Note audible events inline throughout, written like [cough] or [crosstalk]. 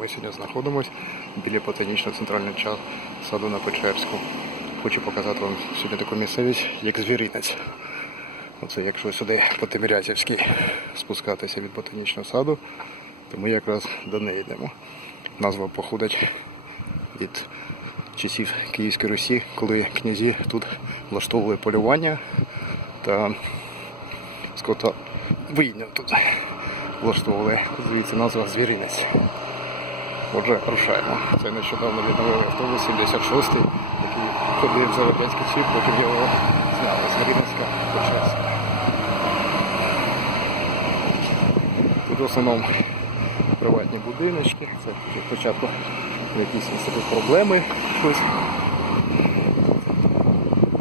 Ми сьогодні знаходимося біля ботанічного центрального саду на Печерську. Хочу показати вам сьогодні таку місцевість, як звіринець. Оце якщо сюди по Тимирязівській спускатися від ботанічного саду, то ми якраз до неї йдемо. Назва походить від часів Київської Русі, коли князі тут влаштовували полювання та скота тут влаштовували. Звідси назва звіринець. Отже, рушаємо. Це нещодавно відновили автобус 76-й, який ходив за радянський чіп, потім його зняли з Рівненська Печерська. Тут в основному приватні будиночки. Це спочатку якісь собі проблеми щось.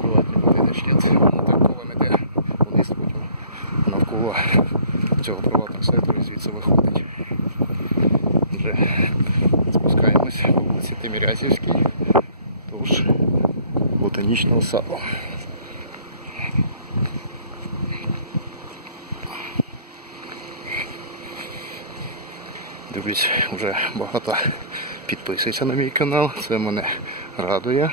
Приватні будиночки. Це воно так колом іде вниз, потім навколо цього приватного сектору звідси виходить. Вже спускаємось по вулиці Тимирязівській, тож ботанічного саду. Дивлюсь, вже багато підписується на мій канал, це мене радує.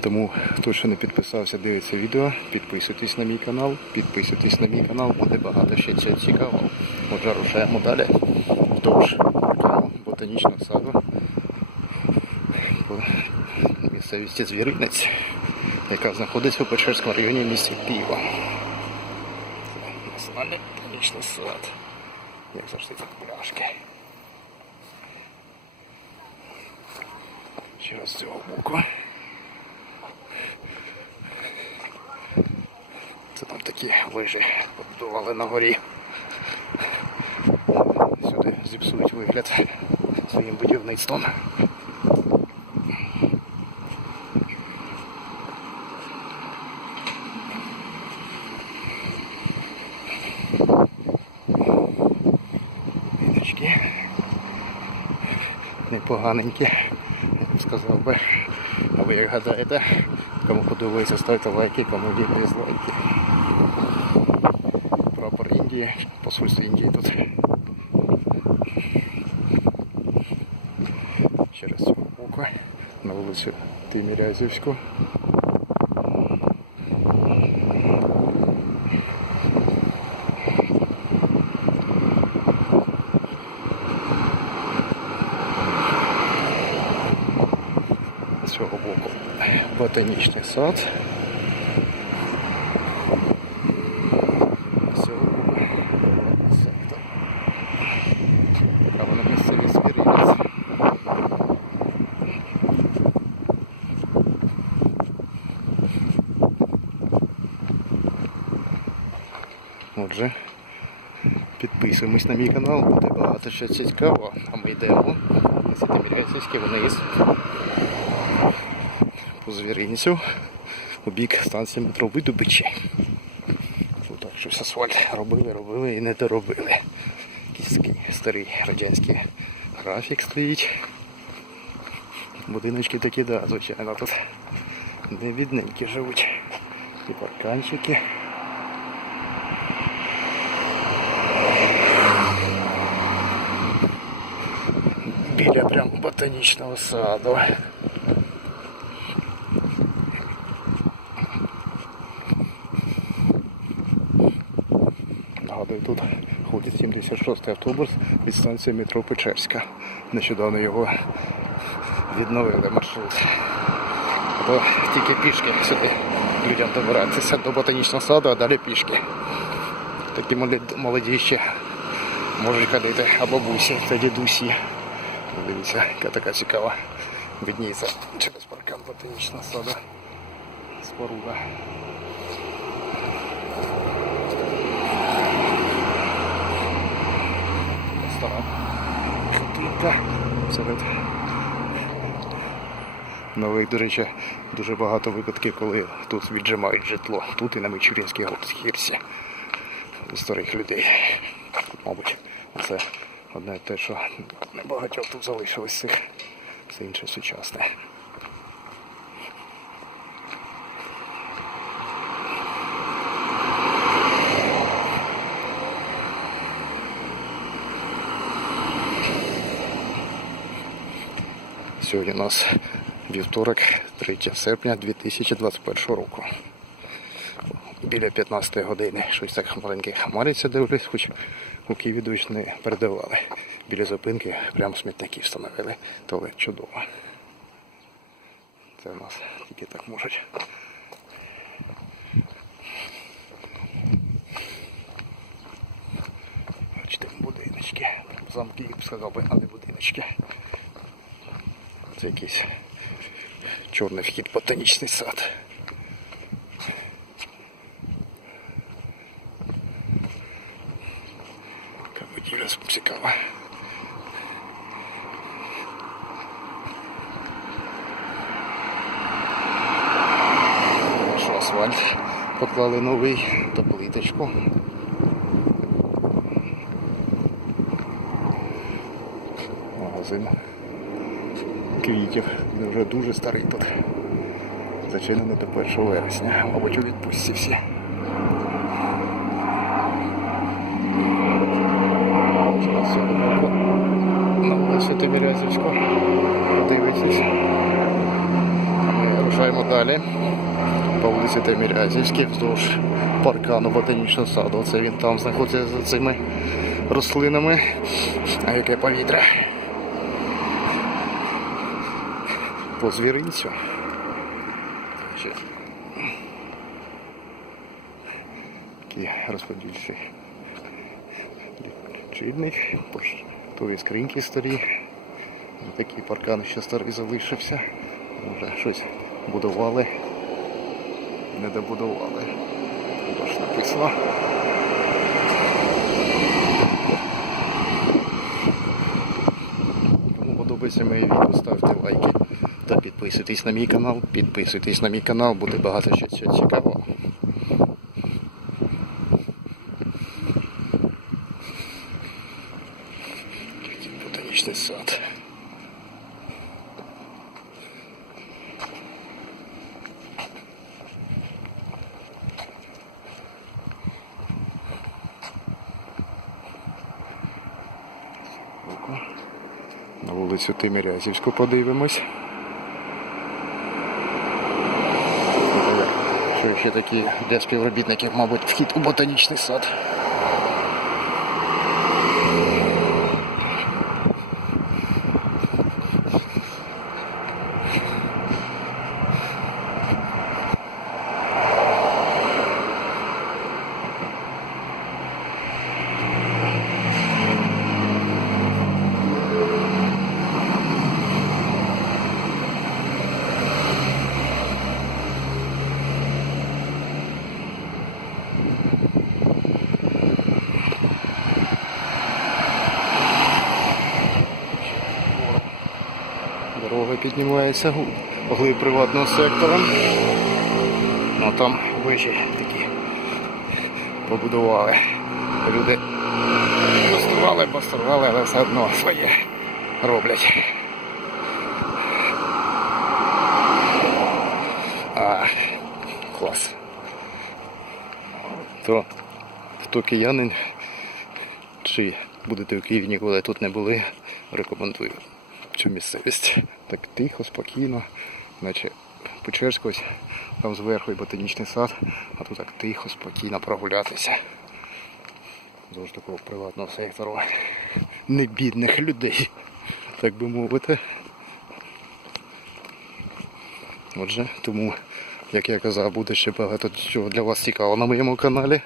Тому хто ще не підписався, дивиться відео, підписуйтесь на мій канал, підписуйтесь на мій канал, буде багато ще цікавого. Отже, рушаємо далі вздовж ботанічного саду по місцевості Звіринець, яка знаходиться у Печерському районі міста Києва. Національний ботанічний сад. Як завжди тут пляшки. Ще раз з цього боку. Це там такі лижі побудували на горі. Сюди зіпсують вигляд своїм будівництвом. Віночки. Непоганенькі, я б сказав би. А ви як гадаєте, кому подобається, ставте лайки, кому ні, дизлайки. Прапор Індії, посольство Індії тут. Через боку на вулицю Тимірязівську. З цього боку ботанічний сад. З цього боку приватний сектор. Така вона місцевість звіринець. Отже, підписуємось на мій канал, буде багато ще цікавого. А ми йдемо на Сітиміряцівський вниз по звіринцю у бік станції метро Видобичі. Тут щось асфальт робили, робили і не доробили. Якийсь такий старий радянський графік стоїть. Будиночки такі, да, звичайно, тут не бідненькі живуть. І парканчики. Біля прям ботанічного саду. 56 автобус від станції метро Печерська. Нещодавно його відновили маршрут. Бо тільки пішки сюди людям добиратися до ботанічного саду, а далі пішки. Такі молоді ще можуть ходити, а бабусі та дідусі. Дивіться, яка така цікава. Видніється через паркан ботанічного саду. Споруда. Стара хатинка серед нових, до речі, дуже багато випадків, коли тут віджимають житло. Тут і на Мичурінській гірсі у старих людей. Мабуть, це одне те, що небагатьох тут залишилось цих, Це інше сучасне. Сьогодні у нас вівторок, 3 серпня 2021 року. Біля 15 години щось так маленьке хмариться дивлюсь, хоч у Києві дощ не передавали. Біля зупинки прямо смітники встановили. Туалет чудово. Це у нас тільки так можуть. Бачите, будиночки. Замки, сказав би, а не будиночки. Це якийсь чорний вхід ботанічний сад. Яка будівля цікава. Що асфальт поклали новий та плиточку. Магазин квітів. Він вже дуже старий тут. Зачинено до 1 вересня. Мабуть, у відпустці всі. На вулицю Тимирязівську. Подивитись. Ми рушаємо далі. По вулиці Тимирязівській, вздовж паркану ботанічного саду. Це він там знаходиться за цими рослинами. А яке повітря? По звіринцю. Такий розподільчий лічильник, поштові скриньки старі. Такий паркан ще старий залишився. Може щось будували, не добудували. Тут ж написано. Кому подобається моє відео, ставте лайки підписуйтесь на мій канал. Підписуйтесь на мій канал, буде багато ще цікавого. На вулицю Тимирязівську подивимось. Що ще такі для співробітників, мабуть, вхід у ботанічний сад. Дорога піднімається у глиб приватного сектора. Ну там вежі такі побудували. Люди бастували, бастували, але все одно своє роблять. А, клас. То хто киянин чи будете в Києві ніколи тут не були, рекомендую цю місцевість. Так тихо, спокійно, наче Печерськ ось там зверху і ботанічний сад, а тут так тихо, спокійно прогулятися. Знову такого приватного сектору. Небідних людей, так би мовити. Отже, тому, як я казав, буде ще багато чого для вас цікавого на моєму каналі.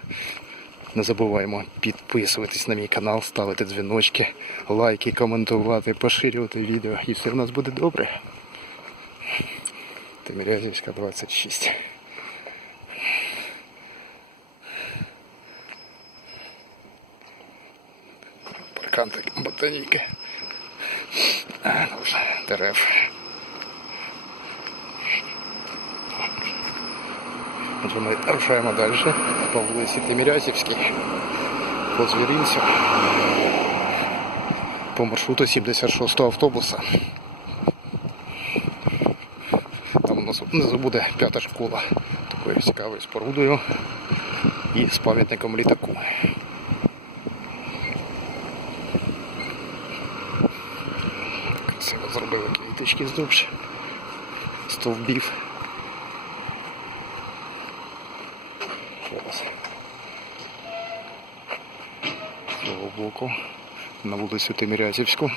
Не забуваємо підписуватись на мій канал, ставити дзвіночки, лайки, коментувати, поширювати відео. І все в нас буде добре. Тимирязівська 26. Паркан так ботаніки. Дерев. Отже, ми рушаємо далі по вулиці Тимирязівській, по звіринцю, по маршруту 76-го автобуса. Там у нас внизу буде п'ята школа такою цікавою спорудою і з пам'ятником літаку. Красиво зробили квіточки вздовж стовбів. Зараз. З цього боку на вулицю Тимирязівську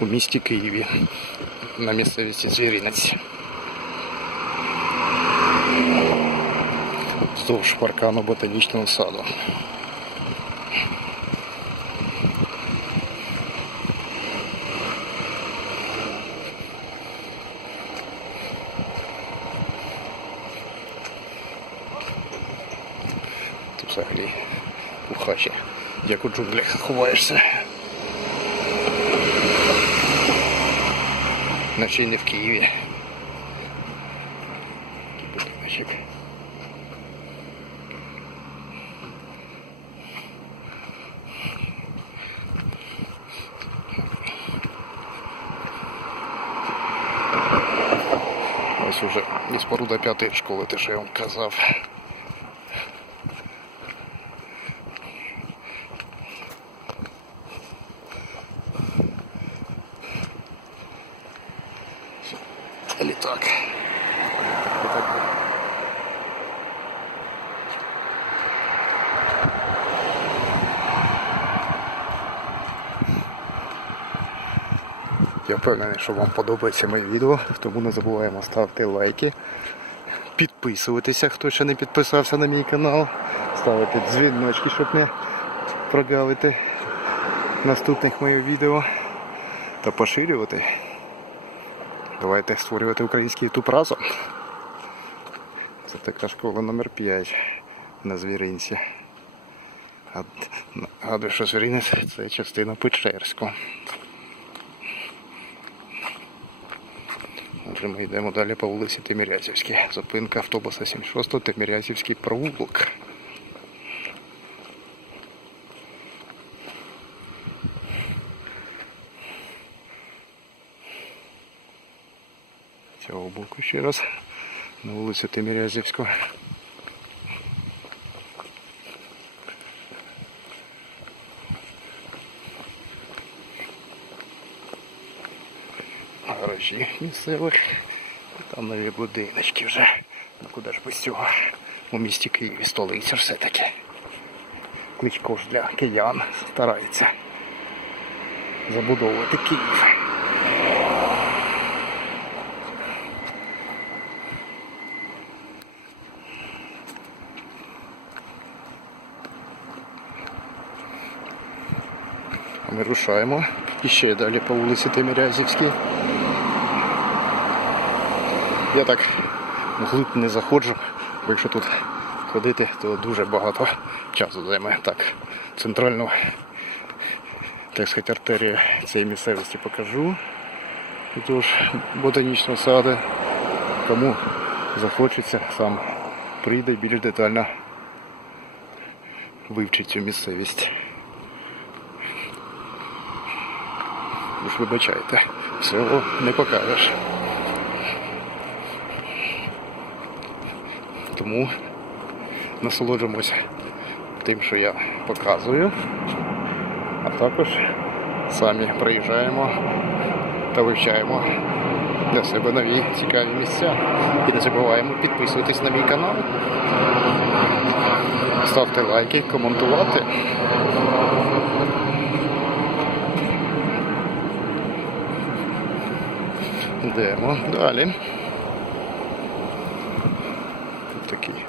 у місті Києві на місцевості Звіринець. Вздовж паркану ботанічного саду. Тут взагалі у хащі, як у джунглях ховаєшся. Наче не в Києві. Ось уже і споруда п'ятої школи, те, що я вам казав. Літак. Я впевнений, що вам подобається моє відео, тому не забуваємо ставити лайки, підписуватися, хто ще не підписався на мій канал, ставити дзвіночки, щоб не прогавити наступних моїх відео та поширювати. Давайте створювати український ютуб разом. Це така школа номер 5 на звіринці. Гад- Гадую, що звіринець це частина Печерського. Отже, ми йдемо далі по вулиці Тимирязівській. Зупинка автобуса 76 Тимирязівський провулок. Цього боку ще раз на вулицю Тимирязівську. Гаражі місцевих. Там нові будиночки вже. Ну куди ж без цього? У місті Києві столиця все-таки. Кличко ж для киян старається забудовувати Київ. Ми рушаємо і ще далі по вулиці Тимирязівській. Я так вглиб не заходжу, бо якщо тут ходити, то дуже багато часу займе. Так, центральну так сказати, артерію цієї місцевості покажу. Тож ботанічного саду. Кому захочеться, сам прийде більш детально вивчить цю місцевість. Ви вибачайте, всього не покажеш. Тому насолоджуємося тим, що я показую, а також самі приїжджаємо та вивчаємо для себе нові цікаві місця. І не забуваємо підписуватись на мій канал, ставте лайки, коментувати. Йдемо далі. Тут такий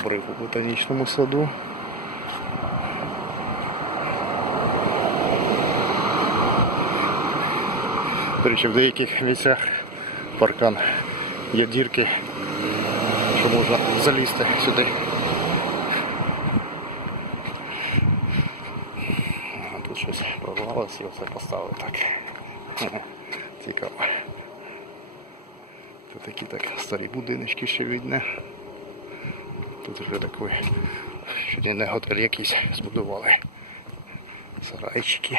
обрив у ботанічному саду. До речі, в деяких місцях паркан є дірки, що можна залізти сюди. Тут щось прорвалося і оце поставили так. Цікаво. Це такі так старі будиночки ще видно. Тут вже такий не готель якийсь збудували. Сарайчики.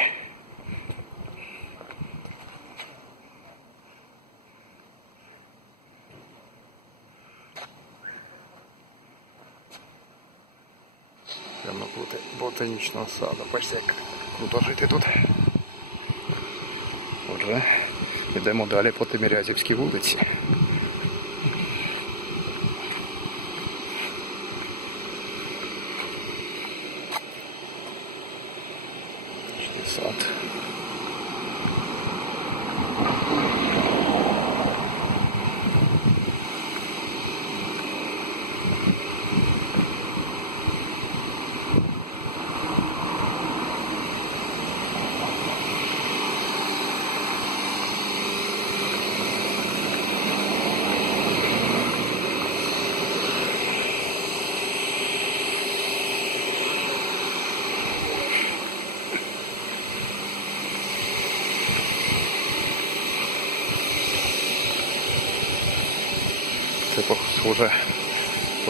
Прямо проти ботанічного саду. Бачите, як круто жити тут. Отже, йдемо далі по Тимирязівській вулиці.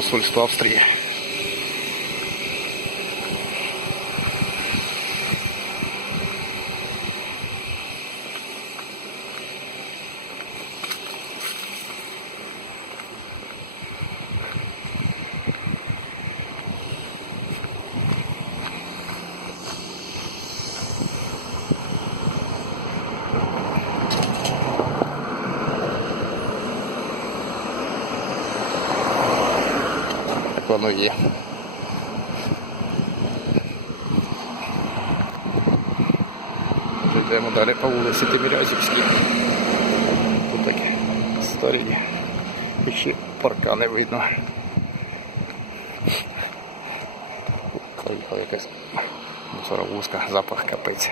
Посольство Австрії. Так воно є. Йдемо далі по вулиці Тимирязівській. Тут такі старі. І ще парка не видно. Поїхала якась мусоровозка, запах капець.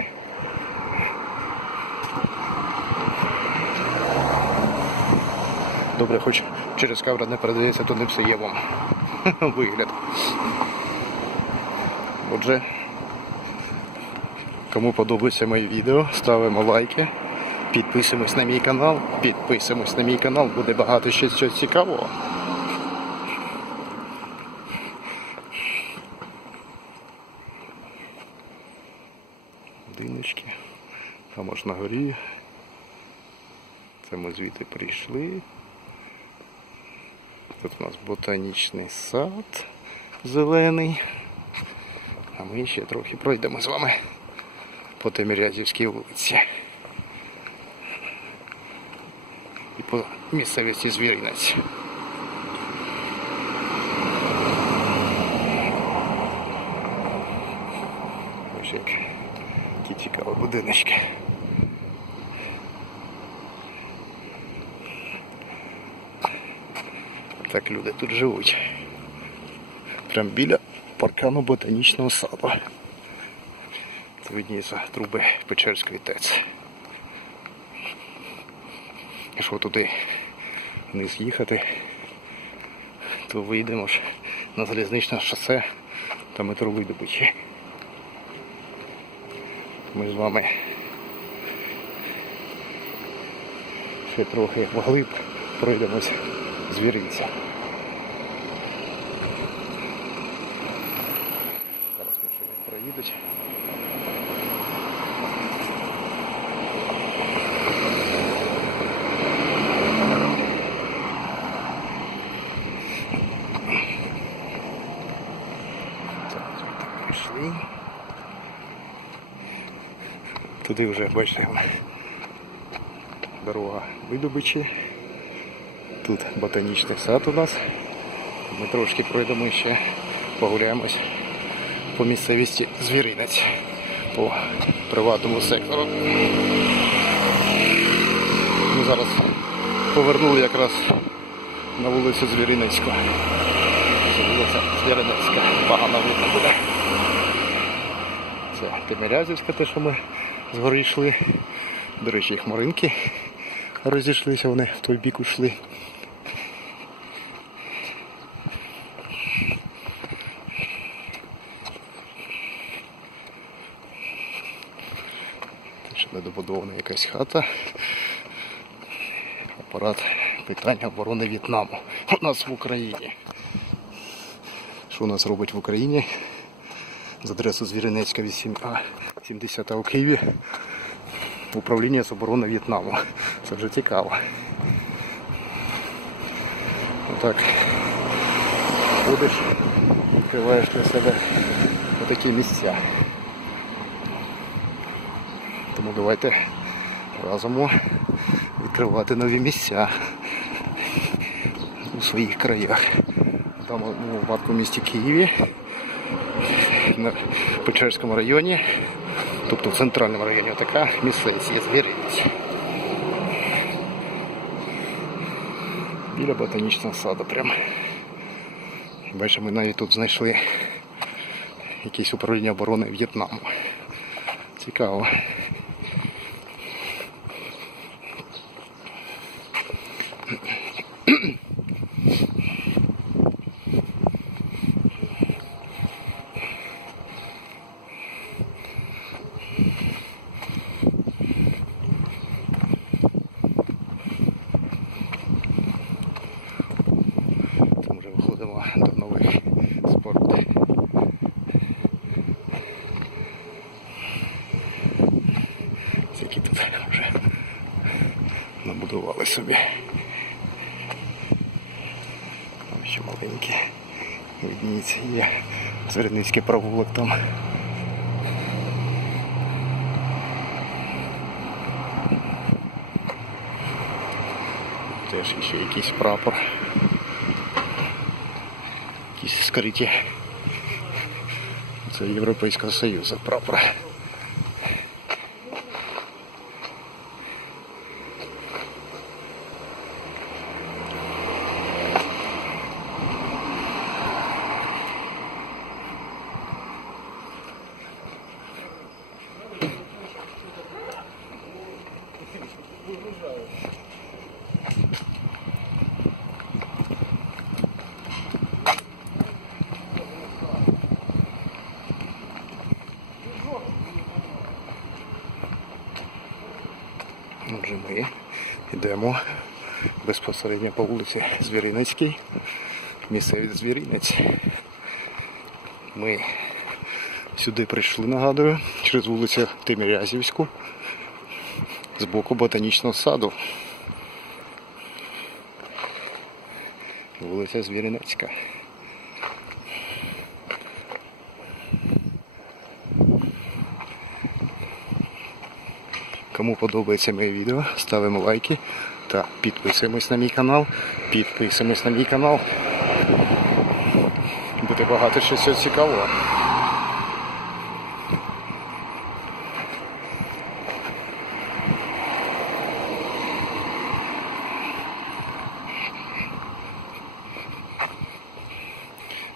Добре, хоч через кавер не передається, то не псує вам [laughs] вигляд. Отже, кому подобається моє відео, ставимо лайки, підписуємось на мій канал, підписуємось на мій канал, буде багато ще чогось цікавого. Будиночки. Там аж на горі. Це ми звідти прийшли. Тут у нас ботанічний сад зелений. А ми ще трохи пройдемо з вами по Тимирязівській вулиці. І по місцевості Звіринець. Ось як які цікаві будиночки. Так люди тут живуть. Прям біля паркану ботанічного саду. Це видніється труби Печерської ТЕЦ. Якщо туди вниз їхати, то вийдемо ж на залізничне шосе та метровидобичі. Ми з вами ще трохи вглиб пройдемось звіриця. Зараз машини проїдуть. Так, звідти Пішли. Туди вже, бачите, дорога видобичі. Тут ботанічний сад у нас. Ми трошки пройдемо ще, погуляємось по місцевості звіринець по приватному сектору. Ми зараз повернули якраз на вулицю Звіринецьку. Це вулиця Звіринецька. Погано видно буде. Це Тимирязівська, те, що ми згори йшли. До речі, хмаринки розійшлися, вони в той бік ушли. Ще недобудована якась хата. Апарат питання оборони В'єтнаму у нас в Україні. Що у нас робить в Україні? З адресу Звіринецька 8А 70 у Києві. Управління з оборони В'єтнаму. Це вже цікаво. Отак. Ходиш, відкриваєш для себе отакі місця. Тому давайте разом відкривати нові місця у своїх краях. Там у випадку в місті Києві, на Печерському районі, тобто в центральному районі така місцевість є звіринець. Біля ботанічного саду прямо. Бачимо, ми навіть тут знайшли якесь управління оборони В'єтнаму. Цікаво. Там вже виходимо до нових споруд. Які тут вже набудували собі. Там ще маленькі. Видніється є Зверницький провулок там. Теж ще якийсь прапор. Якісь скриті. Це Європейського Союзу прапор. Отже, ми йдемо безпосередньо по вулиці Звіринецькій, місцевий Звіринець. Ми сюди прийшли, нагадую, через вулицю Тимирязівську з боку ботанічного саду. Вулиця Звіринецька. Кому подобається моє відео, ставимо лайки та підписуємось на мій канал. Підписуємось на мій канал. Буде багато чогось цікавого.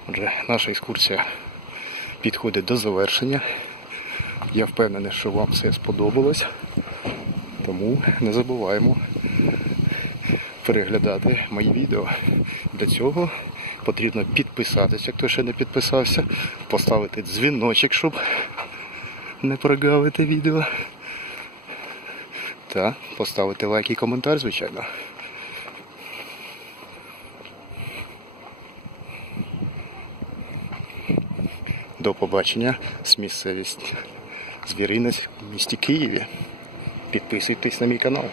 Отже, наша екскурсія підходить до завершення. Я впевнений, що вам все сподобалось. Тому не забуваємо переглядати мої відео. Для цього потрібно підписатися, хто ще не підписався, поставити дзвіночок, щоб не прогавити відео. Та поставити лайк і коментар, звичайно. До побачення з місцевість Звіринець в місті Києві. Підписуйтесь на мій канал.